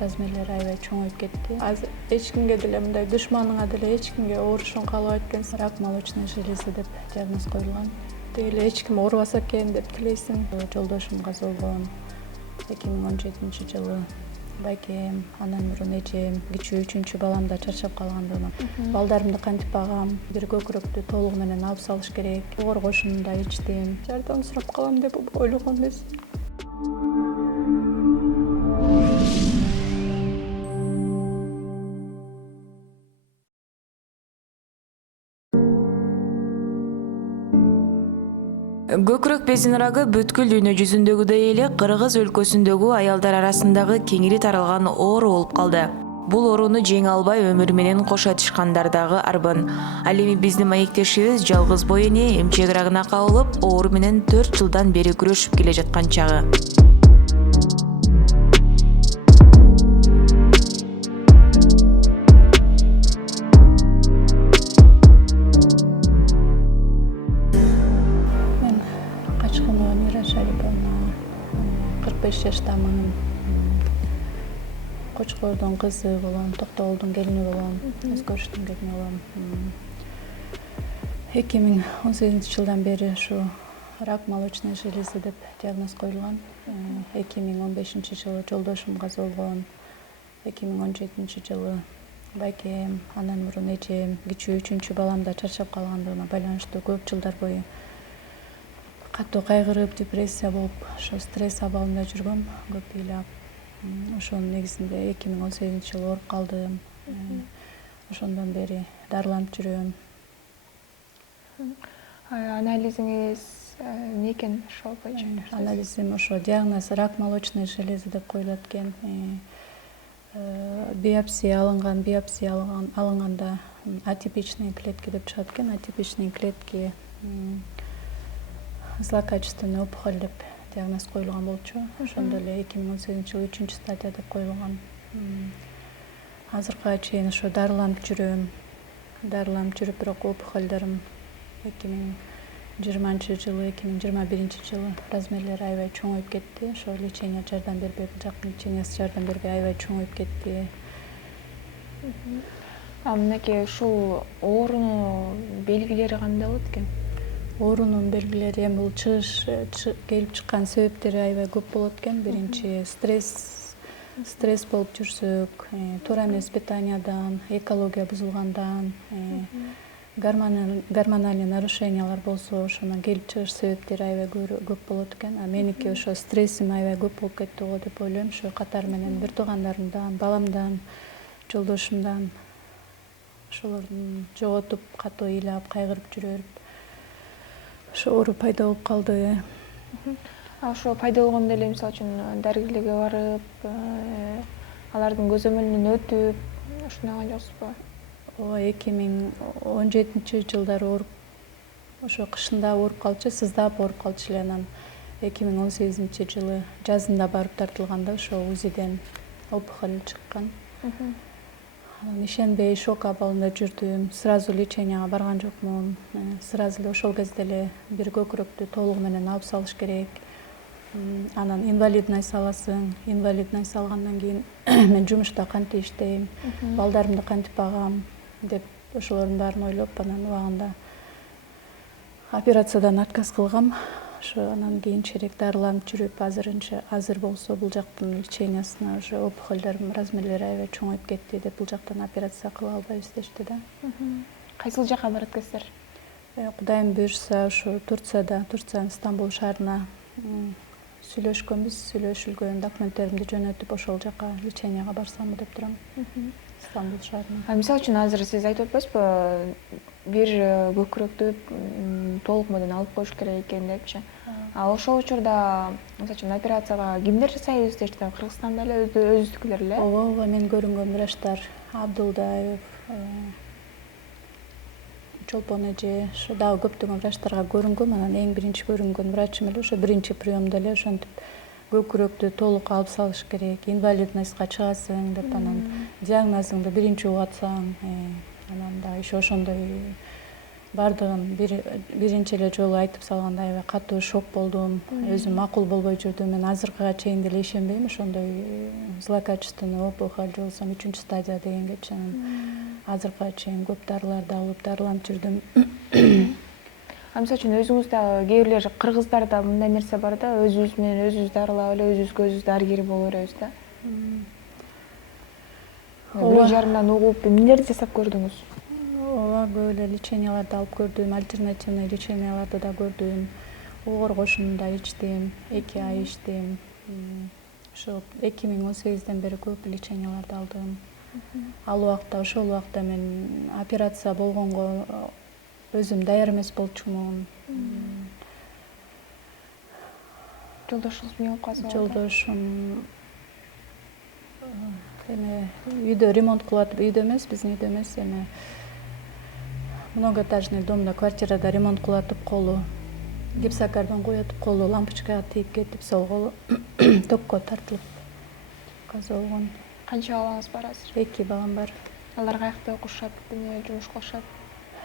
размерлери аябай чоңоюп кетти. Азыр эч кимге деле мындай душманыңа деле эч кимге оорушуң каалабайт экенсиң. Рак молочной железы деп диагноз коюлган. Деги эле эч ким оорубаса экен деп тилейсиң. Жолдошум каза болгон 2017-жылы. Байкем, андан мурун эжем, кичүү 3-чү баламда чарчап калгандыгын, балдарымды кантип багам, бир көкүрөктү толугу менен алып салыш керек. Оор кошумду да ичтим. Жардам сурап калам деп ойлогон эмес. Көкүрөк безин рагы бүткүл дүйнө жүзүндөгүдөй эле Кыргыз өлкөсүндөгү аялдар арасындагы кеңири таралган оору болуп калды. Бул орууну жеңе албай өмүр менен кош атышкандар дагы арбын. Ал эми биздин маектешибиз жалгыз бой эне эмчек рагына кабылып, оору менен 4 жылдан бери күрөшүп келе жаткан чагы. Мен Качкынова Мира Шариповна, 45 жаштамын. Кочкордун кызы болом, Токтогулдун келини болом, Өзгөрүштүн келини болом. 2018-жылдан бери ушу рак молочной железы деп диагноз коюлган. 2015-жылы жолдошум каза болгон. 2017-жылы байкем, андан мурун эжем, кичүү 3-чү баламда чарчап калгандыгына байланыштуу көп жылдар бою катуу кайгырып, депрессия болуп, ошо стресс абалында жүргөм көп ыйлап. Ошонун негизинде 2018-жылы ооруп калдым. Ошондон бери дарыланып жүрөм. Анализиңиз эмне экен ошол боюнча? Анализим ошо диагноз рак молочной железы деп коюлат экен. Биопсия алынганда атипичные клетки деп чыгат экен. Атипичные клетки злокачественный опухоль деп диагноз коюлган болчу. Ошондо эле 2018-жылы 3-стадия деп коюлган. Азыркыга чейин ошо дарыланып жүрүп, бирок опухольдорум 2020-жылы, 2021-жылы размерлери аябай чоңоюп кетти. Ошо лечение жардам бербей, жакын лечениясы жардам бербей аябай чоңоюп кетти. Мынакей ушул оорунун белгилери кандай болот экен? Оорунун белгилери эми бул келип чыккан себептери аябай көп болот экен. Биринчи стресс болуп жүрсөк, туура эмес питаниядан, экология бузулгандан, гормональный нарушениялар болсо, ошондон келип чыгыш себептери аябай көп болот экен. Меники ошо стрессим аябай көп болуп кетти го деп ойлойм. Ошо катары менен бир туугандарымдан, баламдан, жолдошумдан ошолордун жоготуп, катуу ыйлап, кайгырып жүрүп ошо оору пайда болуп калды. Ошо пайда болгондо эле мисалы үчүн дарыгерлерге барып, алардын көзөмөлүнөн өтүп, ушундай кылгансызбы? 2017-жылдары ооруп, ошо кышында ооруп калчу, сыздап ооруп калчу эле. Анан 2018-жылы жазында барып тартылганда ошо УЗИден опухоль чыккан. Ишенбей, шок абалында жүрдүм. Сразу леченияга барган жокмун. Сразу эле ошол кезде эле бир көкүрөктү толугу менен алып салыш керек. Анан инвалидный саласың. Инвалидный салгандан кийин мен жумушта кантип иштейм, балдарымды кантип багам деп ошолордун баарын ойлоп, анан убагында операциядан отказ кылгам. Ошо анан кийинчерээк дарыланып жүрүп, азыр болсо бул жактын лечениясына ошо опухольдордун размерлери аябай чоңоюп кетти деп бул жактан операция кыла албайбыз дешти да. Кайсыл жакка барат экенсиздер? Кудайым буюрса, ошо Турциянын Стамбул шаарына сүйлөшкөнбүз. Сүйлөшүлгөн документтеримди жөнөтүп, ошол жака леченияга барсамбы деп турам. Стамбул шаарына. Мисалы үчүн азыр сиз айтып атпайсызбы, бир көкүрөктү толук менен алып коюш керек экен депчи. Ошол учурда мисалы үчүн операцияга кимдер жасайбыз дештир? Кыргызстанда эле өзүбүздүкүлөр эле? Ооба, мен көрүнгөн врачтар Абдулдаев, Чолпон эже, ошо дагы көптөгөн врачтарга көрүнгөм. Анан эң биринчи көрүнгөн врачым эле ошо биринчи приемдо эле ошентип көкүрөктү толук алып салыш керек, инвалидностька чыгасың деп, анан диагнозуңду биринчи угатсаң, анан да еще ошондой бардыгын биринчи эле жолу айтып салганда аябай катуу шок болдум. Өзүм макул болбой жүрдүм. Мен азыркыга чейин деле ишенбейм ошондой злокачественный опухоль же болбосо 3 стадия дегенге чейин. Азыркыга чейин көп дарыларды алып дарыланып жүрдүм. Мисалы үчүн өзүңүз дагы кээ бирлер кыргыздарда мындай нерсе бар да, өзүбүз менен өзүбүз дарылап эле өзүбүзгө өзүбүз дарыгер боло беребиз да. Бир жарымдан угуп эмнелерди жасап көрдүңүз? Ооба, көп эле леченияларды алып көрдүм, альтернативный леченияларды да көрдүм. Оор кошуну да ичтим, 2 ай ичтим. Ошо 2018ден бери көп леченияларды алдым. Ал убакта, ошол убакта мен операция болгонго өзүм даяр эмес болчумун. Жолдошуңуз эмне болуп калса? Жолдошум эме үйдө ремонт кылып атып, үйдө эмес, биздин үйдө эмес, эме многоэтажный домдо, квартирада ремонт кылып атып, колу гипсокарбон коюп атып, колу лампочкага тийип кетип, сол колу токко тартылып каза болгон. Канча балаңыз бар азыр? 2 балам бар. Алар каякта окушат, эмне жумуш кылышат?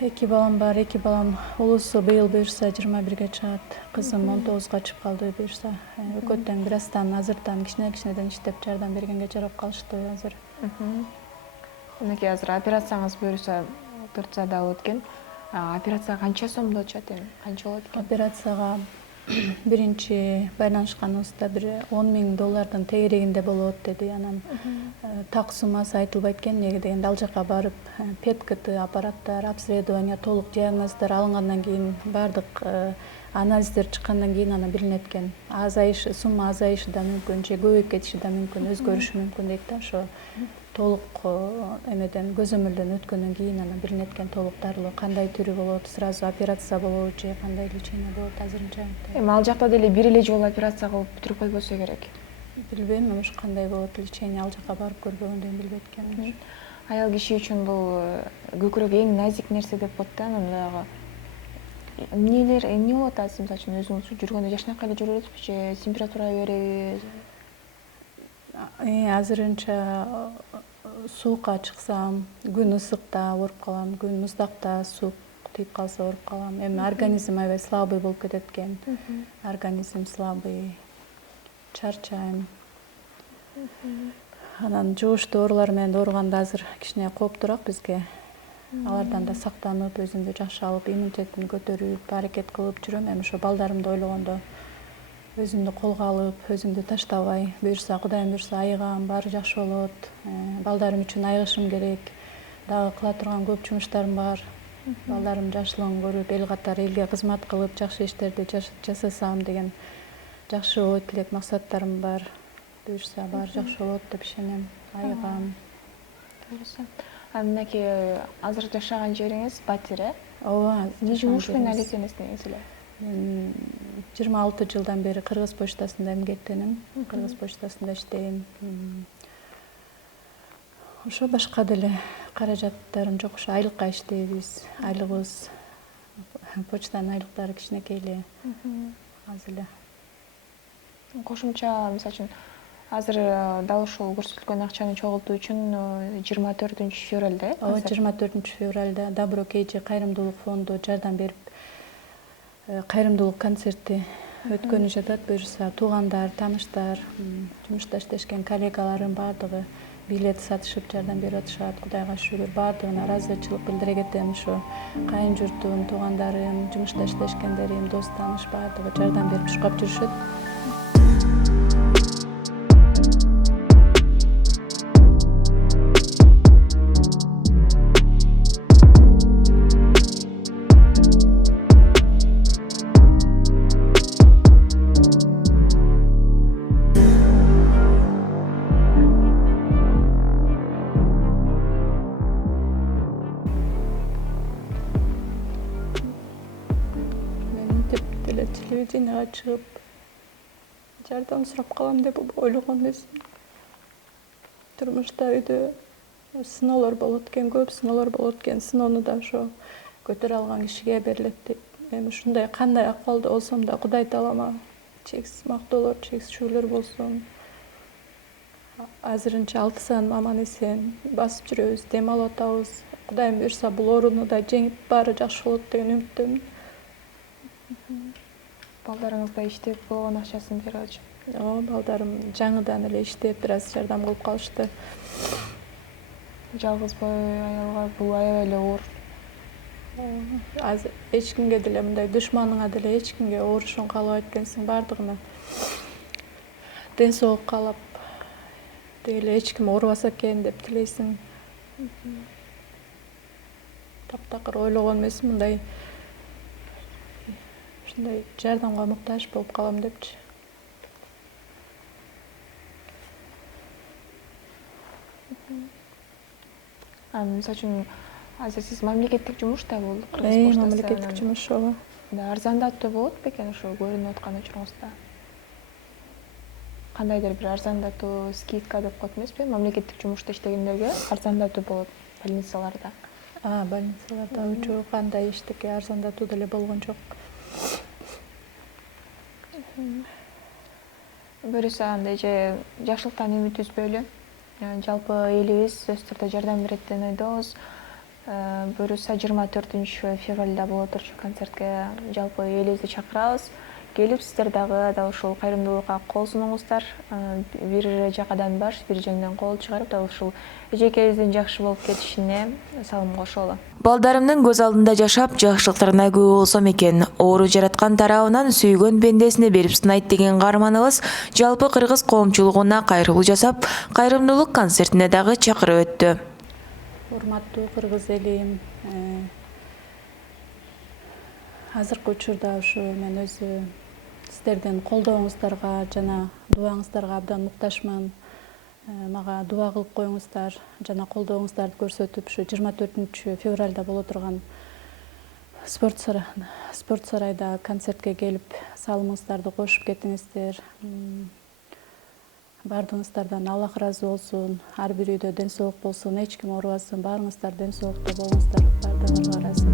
2 балам бар. 2 балам улусу быйыл буюрса 21-ге чыгат. Кызым 19-га чыгып калды буюрса. Экөө тең бир аздан азырдан кичинеден иштеп жардам бергенге жарап калышты азыр. Мынакей азыр операцияңыз буюрса 4 айда өткөн. Операцияга канча сомдо өтүшат эми? Канча болот экен? Операцияга биринчи байланышканыбызда бир $10,000 тегерегинде болот деди. Анан так суммасы айтылбайт экен, эмнеге дегенде ал жака барып ПЕТ-КТ аппараттар, обследование, толук диагноздар алынгандан кийин, бардык анализдер чыккандан кийин анан билинет экен. Сумма азайышы да мүмкүн, же көбөйүп кетиши да мүмкүн, өзгөрүшү мүмкүн дейт да. Ошо толук эмеден көзөмөлдөн өткөндөн кийин анан билинет экен толук дарылоо кандай түрү болот, сразу операция болобу же кандай лечение болот азырынча. Эми ал жакта деле бир эле жолу операция кылып бүтүрүп койбосо керек. Билбейм, ошо кандай болот лечение, ал жака барып көрбөгөндөн билбейт экенмин. Аял киши үчүн бул көкүрөк эң назик нерсе деп коет да, анан дагы эмне болот азыр, мисалы үчүн өзүңүз жүргөндө жакшынакай эле жүрө бересизби же температура беребиз? Азырынча суукка чыксам, күн ысыкта ооруп калам, күн муздакта суук тийип калса ооруп калам. Эми организм аябай слабый болуп кетет экен. Организм слабый, чарчайм. Анан жугуштуу оорулар менен ооруганда азыр кичине кооптураак бизге. Алардан да сактанып, өзүмдү жакшы алып, иммунитетимди көтөрүп, аракет кылып жүрөм. Эми ошо балдарымды ойлогондо өзүмдү колго алып, өзүмдү таштабай, буюрса Кудайым буюрса айыгам, баары жакшы болот. Балдарым үчүн айыгышым керек. Дагы кыла турган көп жумуштарым бар. Балдарым жакшылыгын көрүп, эл катары элге кызмат кылып, жакшы иштерди жасасам деген жакшы ой тилек, максаттарым бар. Буюрса баары жакшы болот деп ишенем. Айыгам. Мынакей азыр жашаган жериңиз Батир, э? Ооба. Эмне жумуш менен алектенесиз негизи эле? Мен 26 жылдан бери Кыргыз почтасында эмгектенем. Кыргыз почтасында иштейм. Ошо башка деле каражаттарым жок. Ошо айлыкка иштейбиз. Айлыгыбыз почтанын айлыктары кичинекей эле. Аз эле. Кошумча, мисалы үчүн, азыр дал ушул көрсөтүлгөн акчаны чогултуу үчүн 24-февралда, э? Ооба, 24-февралда Добро KG кайрымдуулук фонду жардам берип, кайрымдуулук концерти өткөнү жатат. Буюрса туугандар, тааныштар, жумушта иштешкен коллегаларым баардыгы билет сатышып жардам берип атышат. Кудайга шүгүр, баардыгына ыраазычылык билдире кетем. Ошо кайын журтум, туугандарым, жумушта иштешкендерим, дос тааныш баардыгы жардам берип шукап жүрүшөт. Телевиденияга чыгып жардам сурап калам деп ойлогон эмесмин. Турмушта үйдө сыноолор болот экен, көп сыноолор болот экен. Сыноону да ошо көтөрө алган кишиге берилет деп. Эми ушундай кандай акыбалда болсом да Кудай таалама чексиз мактоолор, чексиз шүгүрлөр болсун. Азырынча 6 саат аман эсен басып жүрөбүз, дем алып атабыз. Кудайым буйрса бул ооруну да жеңип баары жакшы болот деген үмүттөмүн. Балдарыңыз да иштеп болгон акчасын берип атышат. Балдарым жаңыдан эле иштеп бир аз жардам кылып калышты. Жалгыз бой аялга бул аябай эле оор. Азыр эч кимге деле мындай душманыңа деле эч кимге оорушууну каалабайт экенсиң, баардыгына ден соолук каалап, деги эч ким оорубаса экен деп тилейсиң. Таптакыр ойлогон эмесмин мындай ушундай жардамга муктаж болуп калам депчи. Мисалы үчүн азыр сиз мамлекеттик жумушта болдук, Кыргыз поштасы. Мамлекеттик жумуш ооба. Арзандатуу болот бекен ошо көрүнүп аткан учуруңузда? Кандайдыр бир арзандатуу, скидка деп коет эмеспи? Мамлекеттик жумушта иштегендерге арзандатуу болот больницаларда. Больницаларда учу кандай эчтеке арзандатуу деле болгон жок. Бирөөсү андай же жакшылыктан үмүт үзбөйлү. Жалпы элибиз өз түрдө жардам берет деп ойдобуз. Бирөөсү 24 февралда боло турчу концертке жалпы элибизди чакырабыз. Келип сиздер дагы ушул кайрымдуулукка кол сунуңуздар. Бир жакадан баш, бир жеңден кол чыгарып ушул эжекебиздин жакшы болуп кетишине салым кошолу. Балдарымдын көз алдында жашап, жакшылыктарына күбө болсом экен. Оору жараткан тарабынан сүйгөн бендесине берип сынайт деген каарманыбыз жалпы кыргыз коомчулугуна кайрылуу жасап, кайрымдуулук концертине дагы чакырып өттү. Урматтуу кыргыз элим, азыркы учурда ушу мен өзү сиздердин колдооңуздарга жана дубаңыздарга абдан муктажмын. Мага дуба кылып коюңуздар жана колдооңуздарды көрсөтүп, ушу 24 февралда боло турган спорт сарайда концертке келип салымыңыздарды кошуп кетиңиздер. Бардыгыңыздардан Аллах ыраазы болсун. Ар бир үйдө ден соолук болсун, эч ким оорубасын, баарыңыздар ден соолуктуу болуңуздар. Бардыгыңарга ыраазы.